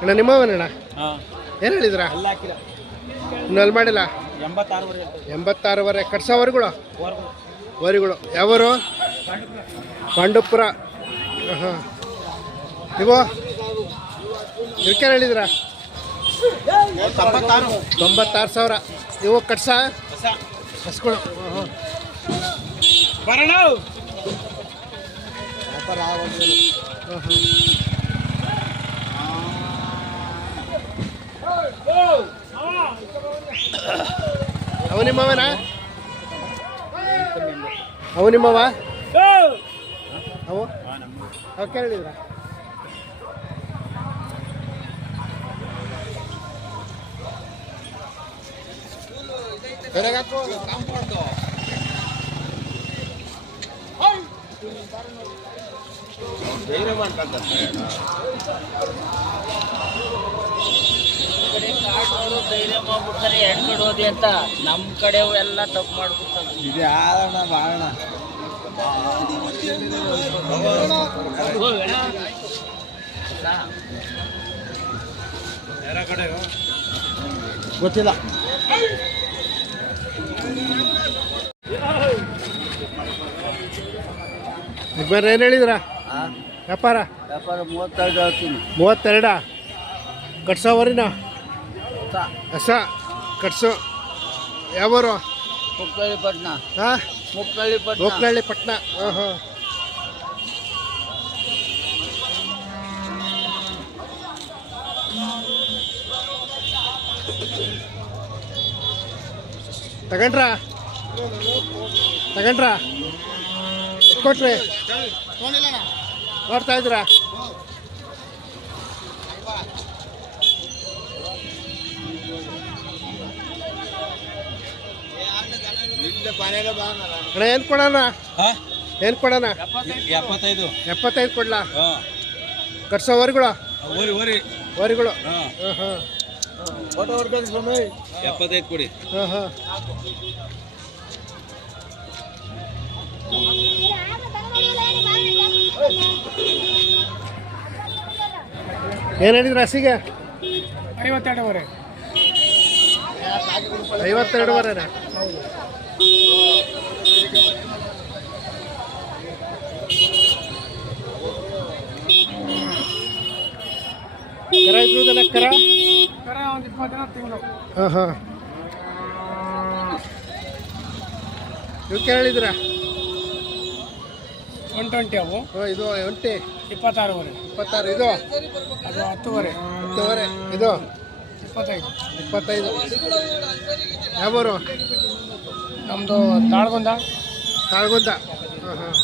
ಅಣ್ಣ ನಿಮ್ಮವನಣ್ಣ ಏನ್ ಏನು ಹೇಳಿದ್ರ? ಇನ್ನು ಅಲ್ಲಿ ಮಾಡಿಲ್ಲ? ಎಂಬತ್ತಾರುವರೆ ಕಟ್ಸ ಕಟ್ಸೋವರೆಗಳು ವರಿಗಳು ಯಾವರು? ಪಾಂಡುಪುರ ಹಾಂ ನೀವು? ಇದಕ್ಕೆ ಹೇಳಿದ್ರ ತೊಂಬತ್ತಾರು ಸಾವಿರ. ಇವು ಕಟ್ಸ? ಹಸ್ಗಳು ಬರೋಣ! ಅವು ನಿಮ್ಮವನ? ಅವು ನಿಮ್ಮವ? ಅವು? ಅವು ಕೇಳಿದ್ರ? ಕಾಡೋರು ಧೈರ್ಯ ಮಾಡ್ಬಿಡ್ತಾರೆ ಕಡೆ ಹೋದಿ ಅಂತ ನಮ್ಮ ಕಡೆ ಎಲ್ಲ ತಪ್ಪು ಮಾಡ್ಬಿಡ್ತಾರೆ. ಇದು ಯಾರಣ್ಣ ಬಾಳಣ್ಣ ಗೊತ್ತಿಲ್ಲ. ಅಕ್ಬರ್ ಏನು ಹೇಳಿದ್ರ? ವ್ಯಾಪಾರ? ವ್ಯಾಪಾರ ಮೂವತ್ತೆರಡು ಮೂವತ್ತೆರಡ? ಕಟ್ಸೋವರಿನ ಹೊಸ ಕಟ್ಸು. ಯಾವರು? ಮುಕ್ಕಳ್ಳಿ ಪಟ್ನ ಹಾಂ? ಮುಕ್ಕಳ್ಳಿ ಪಟ್ನ ಗೋಕನಹಳ್ಳಿ ಪಟ್ಟಣ ಹಾಂ ಹಾಂ ತಗೊಂಡ್ರ? ತಗೊಂಡ್ರ? ಕೊಟ್ರಿ. ನೋಡ್ತಾ ಇದ್ದೀರಾ? ಅಣ್ಣ. ಏನು ಕೊಡೋಣ? ಏನು ಕೊಡೋಣ? ಎಪ್ಪತ್ತೈದು. ಎಪ್ಪತ್ತೈದು ಕೊಡ್ಲಾ? ಓರಿ ವರಿಗಳು? ಹಾಂ ಹಾಂ. ಹಾಂ ಎಪ್ಪತ್ತೈದು ಕೊಡಿ. ಹಾಂ ಹಾಂ. ಏನು ಹೇಳಿದ್ರು ಹಸಿಗೆ? ಐವತ್ತೆರಡುವರೆ. ಐವತ್ತೆರಡುವರೆನಾ? ಕರ ಇದ್ರದಲ್ಲ ಕರ? ಕರ ಒಂದು ಇಪ್ಪತ್ತು ದಿನ ತಿಂಗಳು. ಹಾಂ ಹಾಂ. ಇವಕ್ಕೆ ಹೇಳಿದ್ರ ಒನ್ ಟ್ವೆಂಟಿ ಅವು. ಇದು ಒಂಟಿ. ಇಪ್ಪತ್ತಾರುವರೆ. ಇಪ್ಪತ್ತಾರು ಇದು? ಅದು ಹತ್ತುವರೆ. ಹತ್ತುವರೆ ಇದು? ಇಪ್ಪತ್ತೈದು. ಇಪ್ಪತ್ತೈದು. ಯಾವರು ನಮ್ಮದು ತಾಳ್ಗೊಂದ. ತಾಳ್ಗುಂದ. ಹಾಂ ಹಾಂ.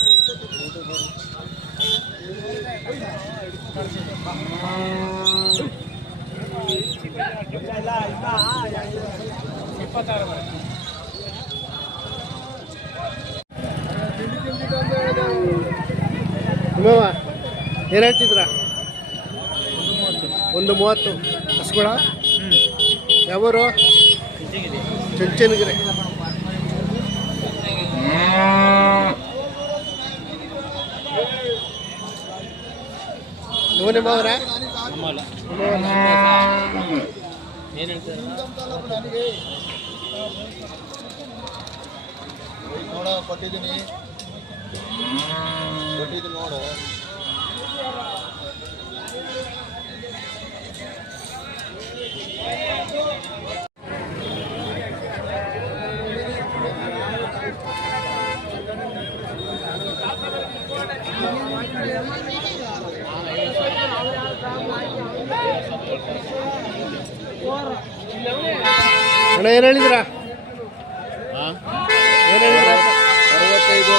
ಏನು ಹೇಳ್ತಿದ್ರ? ಒಂದು ಮೂವತ್ತು. ಹಸುಗಳ? ಯಾವರು? ಚುಂಚನಗಿರಿ. ನೀವು ನಿಮ್ಮವರ? ಏನು ಹೇಳ್ತಾರೆ ನೋಡ ಕೊಟ್ಟಿದ್ದೀನಿ. ಕೊಟ್ಟಿದ್ದು ನೋಡು. ಅಣ್ಣ ಏನು ಹೇಳಿದ್ರ? ಏನು ಹೇಳಿದ್ರ? ಅರವತ್ತೈದು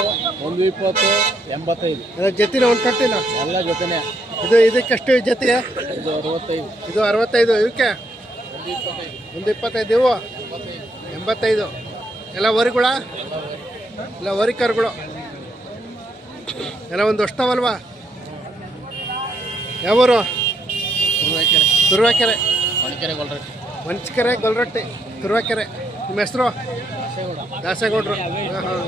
ಒಂದು ಇಪ್ಪತ್ತು ಎಂಬತ್ತೈದು. ಇದರ ಜೊತೆನ ಒಂದು ಕಟ್ಟಿನ? ಎಲ್ಲ ಜೊತೆನೆ. ಇದು ಇದಕ್ಕೆಷ್ಟು ಜೊತೆಗೆ? ಇದು ಅರವತ್ತೈದು. ಇದು ಅರವತ್ತೈದು ಇವಕ್ಕೆ? ಒಂದು ಇಪ್ಪತ್ತೈದು ಇವು? ಎಂಬತ್ತೈದು. ಎಲ್ಲ ವರಿಗಳ? ಎಲ್ಲ ವರಿ. ಕರುಗಳು ಎಲ್ಲ ಒಂದು ಅಷ್ಟವಲ್ವಾ ಯಾವೂರು? ತುರುವಾಕೆರೆ. ತುರುವಾಕೆರೆ. ಮಣಿಕೆರೆ ಗೊಲ್ರಟ್ಟಿ. ಮಂಚಿಕೆರೆ ಗೊಲ್ರೊಟ್ಟಿ. ತುರುವಾಕೆರೆ. ನಿಮ್ಮ ಹೆಸರು? ದಾಸೇಗೌಡರು. ಹಾಂ ಹಾಂ.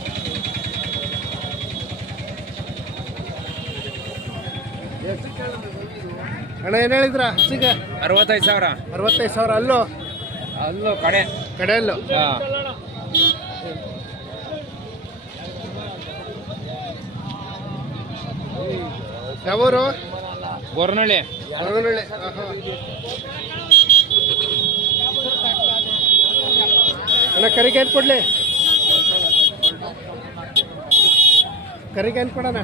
ಅಣ್ಣ ಏನು ಹೇಳಿದ್ರ? ಹಸಿಗೆ ಅರವತ್ತೈದು ಸಾವಿರ. ಅರವತ್ತೈದು ಸಾವಿರ ಅಲ್ಲೂ? ಅಲ್ಲೂ ಕಡೆ. ಕಡೆಯಲ್ಲೂ? ಯಾವೂರು? ಹಾಂ ಹಾಂ. ಅಣ್ಣ ಕರಿಗೆ ಏನು ಕೊಡಲಿ. ಕರಿಗೆ ಏನು ಕೊಡೋಣ.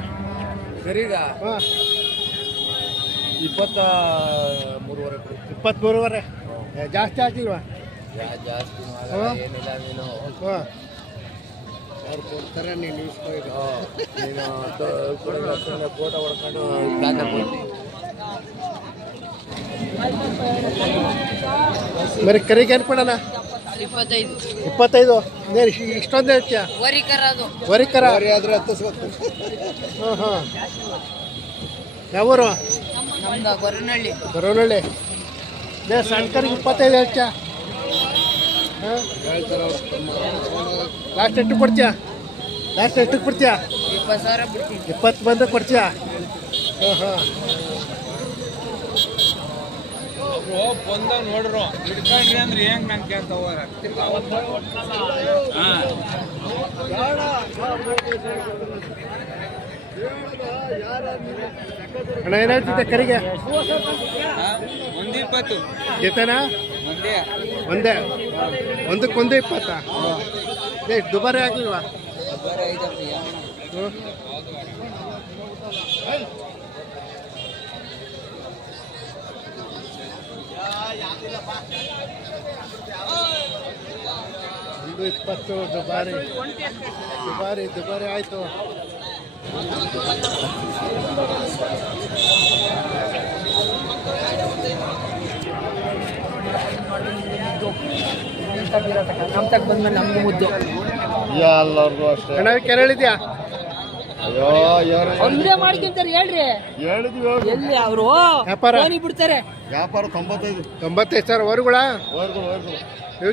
ಕರಿಗ ಹಾಂ. ಇಪ್ಪತ್ತ ಮೂರುವರೆ ಇಪ್ಪತ್ತ್ಮೂರುವರೆ ಜಾಸ್ತಿ ಆಗಿಲ್ವಾ ಜಾಸ್ತಿ ಏನಿಲ್ಲ ನೀನು. ಹಾಂ. ಅವ್ರು ಕೊಡ್ತಾರೆ ನೀನು ಇಸ್ಕೊ ಈಗ. ನೀನು ಫೋಟೋ ಹೊಡ್ಕೊಂಡು ಕೊಡ್ತೀನಿ ಬರೀ ಕರಿಗೆ ಏನು ಕೊಡೋಣ? ಇಪ್ಪತ್ತೈದು. ಇಪ್ಪತ್ತೈದು? ಏನು ಇಷ್ಟೊಂದು ಹೇಳ್ತೀಯ? ವರಿಕರ ಅದು. ವರಿಕರ? ಹಾಂ ಹಾಂ. ಯಾವೂರು? ನಮ್ದು ಗೊರನಹಳ್ಳಿ ಬರೋನಳ್ಳಿ ದೇ ಸಣ್ಣ ಕರಿಗೆ ಇಪ್ಪತ್ತೈದು ಹೇಳ್ತೀಯ? ಹಾಂ? ಲಾಸ್ಟ್ ಎಷ್ಟು ಕೊಡ್ತೀಯ? ಲಾಸ್ಟ್ ಎಷ್ಟು ಕೊಡ್ತೀಯ? ಇಪ್ಪತ್ತು ಸಾವಿರ ಬಿಡ್ತೀನಿ. ಇಪ್ಪತ್ತು ಬಂದು ಕೊಡ್ತೀಯ? ಹಾಂ ಹಾಂ. ಬಂದ ನೋಡ್ರು ಹಿಡ್ಕೊಂಡ್ರಿ ಅಂದ್ರೆ ಹೆಂಗ್ ನನ್ ಕೇಳ್ತ ಅಣ್ಣ ಏನು ಹೇಳ್ತಿದ್ದೆ ಕರಿಗೆ? ಒಂದ್ ಇಪ್ಪತ್ತು. ಜೊತೆನಾ ಒಂದೇ. ಒಂದೇ. ಒಂದಕ್ಕೊಂದು ಇಪ್ಪತ್ತ? ಏ ದುಬಾರಿ ಆಗಲಿಲ್ವಾ ಒಂದು ಇಪ್ಪತ್ತು ದುಬಾರಿ. ದುಬಾರಿ ದುಬಾರಿ ಆಯಿತು. ನಮ್ಮ ತಕ್ಕ ಬಂದ್ಮೇಲೆ ನಮ್ಗೆ ಮುದ್ದು ಎಲ್ಲರಿಗೂ ಅಷ್ಟೇ ಹೇಳಿದ್ಯಾ? ಅಯ್ಯೋ ಯಾರು ಒಂದೇ ಮಾಡ್ಕೊಂತಾರೆ ಹೇಳ್ರಿ. ಹೇಳಿದ್ವಿ ಎಲ್ಲಿ ಅವರು? ವ್ಯಾಪಾರ? ಬಿಡ್ತಾರೆ. ವ್ಯಾಪಾರ ತೊಂಬತ್ತೈದು. ತೊಂಬತ್ತೈದು ಸಾವಿರ ಹೊರಗುಳ? ವರ್ಗು ವರ್ಗು ಇವು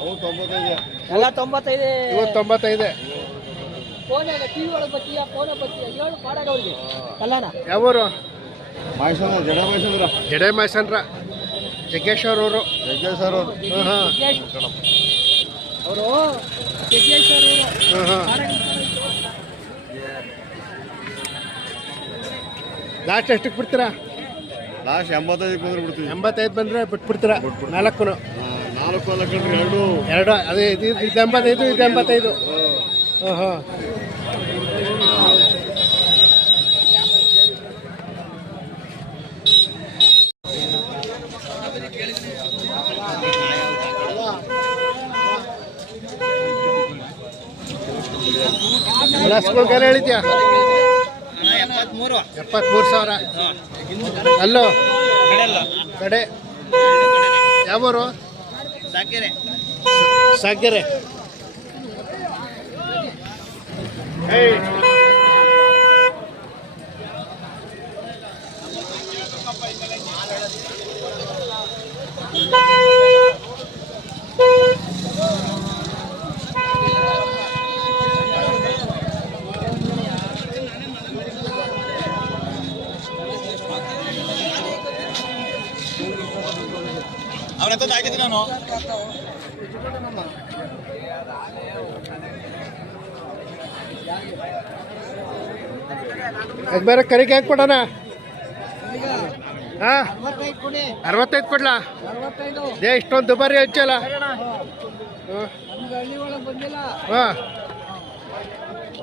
ಅವು ತೊಂಬತ್ತೈದು. ಎಲ್ಲ ತೊಂಬತ್ತೈದು. ಇವು ತೊಂಬತ್ತೈದೆ. ಯಾವೂರು? ಜಡ ಮೈಸನ್ರ ಜಗ್ಗೇಶ್ವರ್ ಅವರು ಜಗ್ಗೇಶ್ವರ್ ಅವರು ಹಾಂ ಹಾಂ ಅವರು ಹಾಂ ಹಾಂ ಲಾಸ್ಟ್ ಎಷ್ಟಕ್ಕೆ ಬಿಡ್ತೀರಾ? ಲಾಸ್ಟ್ ಎಂಬತ್ತೈದು ಬಂದ್ರೆ ಬಿಡ್ತೀವಿ. ಎಂಬತ್ತೈದು ಬಂದರೆ ಬಿಟ್ಬಿಡ್ತೀರಾ? ನಾಲ್ಕು ನಾಲ್ಕು ಲಕ್ಷ ಎರಡು. ಎರಡು ಅದೇ ಇದು ಇದು ಎಂಬತ್ತೈದು ಇದು ಎಂಬತ್ತೈದು. ಹಾಂ ಹಾಂ ಹಸುಗಳ ಹೇಳಿದ್ಯಾ? ಎಪ್ಪತ್ಮೂರು ಸಾವಿರ. ಅಲ್ಲೋ? ಕಡೆ. ಯಾವೂರು? ಸಾಕೆರೆ. Thank. ಹತ್ರ ಹಾಕಿದ್ದೀನಿ ನಾನು. ಬೇರೆ ಕರಿಗೆ ಹಾಕಿ ಕೊಡೋಣ? ಹಾ? ಅರವತ್ತೈದು ಕೊಡ್ಲಾ? ದೇ ಇಷ್ಟೊಂದು ದುಬಾರಿ ಹಚ್ಚಲ್ಲ ಹಾಂ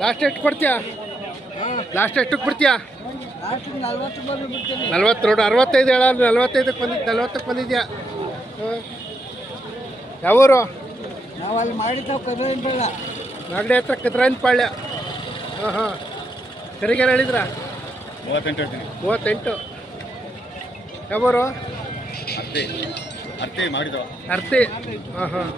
ಲಾಸ್ಟ್ ಎಷ್ಟು ಕೊಡ್ತೀಯಾ? ಲಾಸ್ಟ್ ಎಷ್ಟಕ್ಕೆ ಬಿಡ್ತೀಯಾ? ನಲ್ವತ್ತು ನೋಡು ಅರವತ್ತೈದು ಹೇಳ ನಲ್ವತ್ತೈದಕ್ಕೆ ಬಂದಿದ್ದು ನಲ್ವತ್ತಕ್ಕೆ ಬಂದಿದ್ಯಾ? ಯಾವೂರು? ನಾವು ಅಲ್ಲಿ ಮಾಡಿದ್ದಾವೆ ಕದ ನಾಗಡೆ ಹತ್ರ ಕದ್ರಾಯನ್ ಪಾಳ್ಯ. ಹಾಂ ಹಾಂ. ಕರಿಗೇನು ಹೇಳಿದ್ರ? ಮೂವತ್ತೆಂಟು ಹೇಳ್ತೀನಿ. ಮೂವತ್ತೆಂಟು. ಯಾವೂರು? ಅರ್ತಿ. ಅರ್ತಿ ಮಾಡಿದ್ರು ಅರ್ತಿ. ಹಾಂ ಹಾಂ.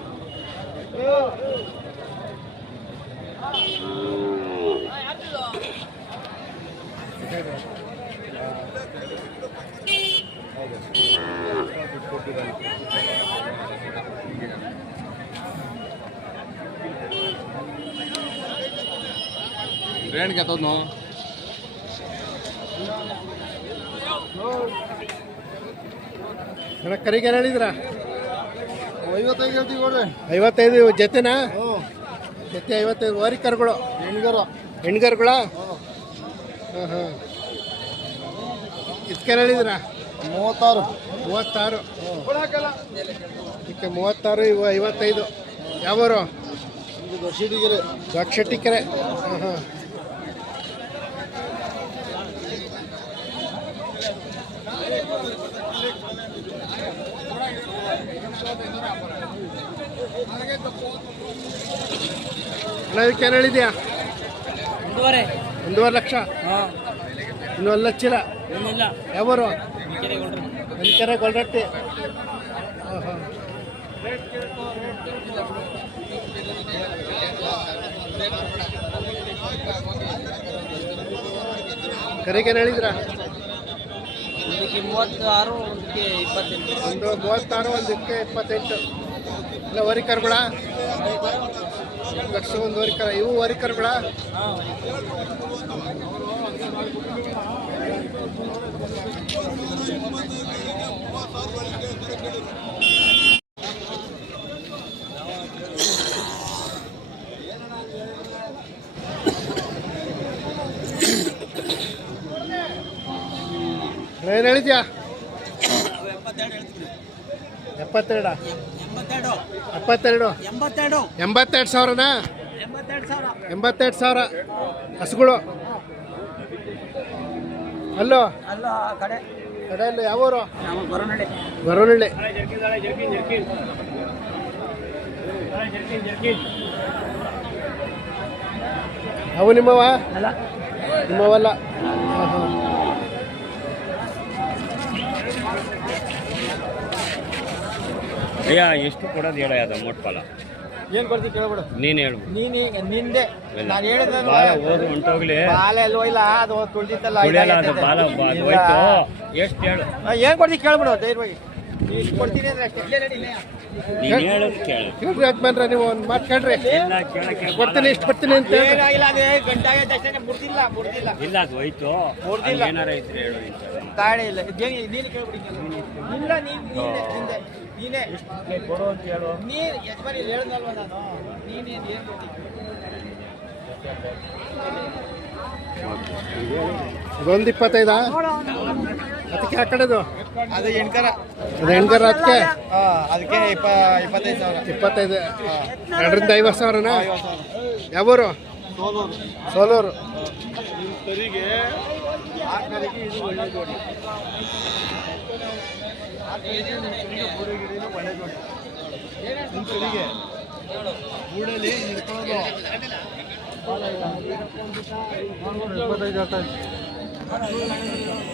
ರೇಣಿಗೆ तो ಕರಿ ಕೆರೆ ಹೇಳಿದ್ರ ಐವತ್ತೈದು ಹೇಳ್ತೀವಿ ನೋಡ್ರಿ. ಐವತ್ತೈದು ಇವು ಜೊತೆನಾ ಜೊತೆ ಐವತ್ತೈದು ವಾರಿ ಕರುಗಳು. ಹೆಣ್ಗರು. ಹೆಣ್ಗರುಗಳ? ಹಾಂ ಹಾಂ ಇದಕ್ಕೇನು ಹೇಳಿದ್ರ ಮೂವತ್ತಾರು. ಮೂವತ್ತಾರು. ಇದಕ್ಕೆ ಮೂವತ್ತಾರು ಇವು ಐವತ್ತೈದು. ಯಾವರು? ಇದು ದೊಡ್ಡ ದ್ರಾಕ್ಷಟ್ಟಿಕೆರೆ ಹಾಂ ಹಾಂ ಅಣ್ಣ ಇದಕ್ಕೇನು ಹೇಳಿದ್ಯಾ? ಒಂದೂವರೆ. ಒಂದೂವರೆ ಲಕ್ಷ? ಇನ್ನೂ ಒಂದು ಲಕ್ಷಿಲ್ಲ ಯಾವರು? ಕೆರೆ ಗೊಲ್ರಟ್ಟಿ. ಹಾಂ ಹಾಂ ಕರೆಗೇನು ಹೇಳಿದ್ರ? ಮೂವತ್ತು ಆರು ಒಂದಕ್ಕೆ ಇಪ್ಪತ್ತೆಂಟು. ಒಂದು ಮೂವತ್ತಾರು ಒಂದಕ್ಕೆ ಇಪ್ಪತ್ತೆಂಟು. ಇಲ್ಲ ವರಿಕರ್ಗಳ? ಲಕ್ಷ ಒಂದು ವರಿಕರ. ಇವು ವರಿಕರ್ಗಳ? ಏನು ಹೇಳಿದ್ಯಾ ಎಪ್ಪತ್ತೆರಡ ಎಪ್ಪತ್ತೆರಡು? ಎಂಬತ್ತೆರಡು. ಸಾವಿರನಾ? ಎಂಬತ್ತೆರಡು ಸಾವಿರ. ಹಸುಗಳು? ಅಲ್ಲೋ? ಅಲ್ಲ ಆ ಕಡೆ. ಕಡೆಯಲ್ಲಿ ಯಾವೂರು ಬರೋನಹಳ್ಳಿ ಅವು ನಿಮ್ಮವ? ಅಲ್ಲ. ನಿಮ್ಮವಲ್ಲ? ಹಾಂ ಹಾಂ ಅಯ್ಯ ಎಷ್ಟು ಕೊಡೋದು ಹೇಳ ಅದು ಅಮೌಂಟ್ ಫಲ ಏನು ಕೊಡ್ತೀವಿ ಕೇಳ್ಬಿಡು. ನೀನು ಹೇಳ್ಬಿಡು. ನೀನು ನಿಂದೆ. ನಾನು ಹೇಳಿದ ಬಾಲ ಹೋಗಿ ಹೊಂಟೋಗ್ಲಿ ಬಾಲ ಎಲ್ಲ ಹೋಯ್ಲ ಅದು ತುಳಿದಿತ್ತಲ್ಲ ತುಳಿಯಲ್ಲ ಅದು ಬಾಲ ಅದು ಹೋಯ್ತು. ಎಷ್ಟು ಹೇಳು. ಏನು ಕೊಡ್ತೀವಿ ಕೇಳ್ಬಿಡು ಧೈರ್ಯವಾಗಿ. ಇಷ್ಟು ಕೊಡ್ತೀನಿ ಅಂದ್ರೆ. ನೀನು ಹೇಳೋದು ಕೇಳು. ಕೇಳ್ರಿ ಯಜಮಾನ್ರೆ ನೀವು? ಒಂದು ಮಾತು ಕೇಳ್ರಿ. ಕೊಡ್ತೀನಿ ಇಷ್ಟು ಕೊಡ್ತೀನಿ ಅಂತ ಹೇಳ್ರಿ. ಏನಾಗಿಲ್ಲ ಅದೇ ಗಂಟಾಗ ತಕ್ಷಣ ಮುಡ್ದಿಲ್ಲ ಮುಡ್ದಿಲ್ಲ ಇಲ್ಲ ಅದು ಹೋಯ್ತು. ಏನಾರ ಇದ್ರೆ ಹೇಳು ತಾಳೆ ಇಲ್ಲ. ನೀನು ಇಲ್ಲ ನೀನು ನೀನೆ ಕೊಡು ಅಂತ ಹೇಳು ನೀನು ಯಜಮಾನಿ ಹೇಳ್ದಲ್ವ ನಾನು? ನೀನೇನು ಏನು ಇದೊಂದು ಇಪ್ಪತ್ತೈದಾ? ಅದಕ್ಕೆ ಆ ಕಡೆದು. ಅದು ಎಣ್ಕರ ಅದು ಹೆಣ್ಗರ ಅದಕ್ಕೆ? ಅದಕ್ಕೆ ಇಪ್ಪ ಇಪ್ಪತ್ತೈದು ಸಾವಿರ. ಇಪ್ಪತ್ತೈದು. ಎರಡರಿಂದ ಐವತ್ತು ಸಾವಿರನಾ? ಯಾವೂರು? ಸೋಲೂರು. ಸೋಲೂರು. ಸರಿಗೆ ಒಳ್ಳೆ ಜೋಡಿ ಆ ಕರಿಗೆ ನಿಂತ್ಕೊಂಡು ಬೂಡಗಿರಿದು ಒಳ್ಳೆ ಜೋಡಿ ನಿಮ್ಮ ಕರಿಗೆ ಗೂಡಲ್ಲಿ ನಿಂತ್ಕೊಳ್ಳೋದು ಇಪ್ಪತ್ತೈದು ಹೇಳ್ತಾ ಇದ್ದೀನಿ.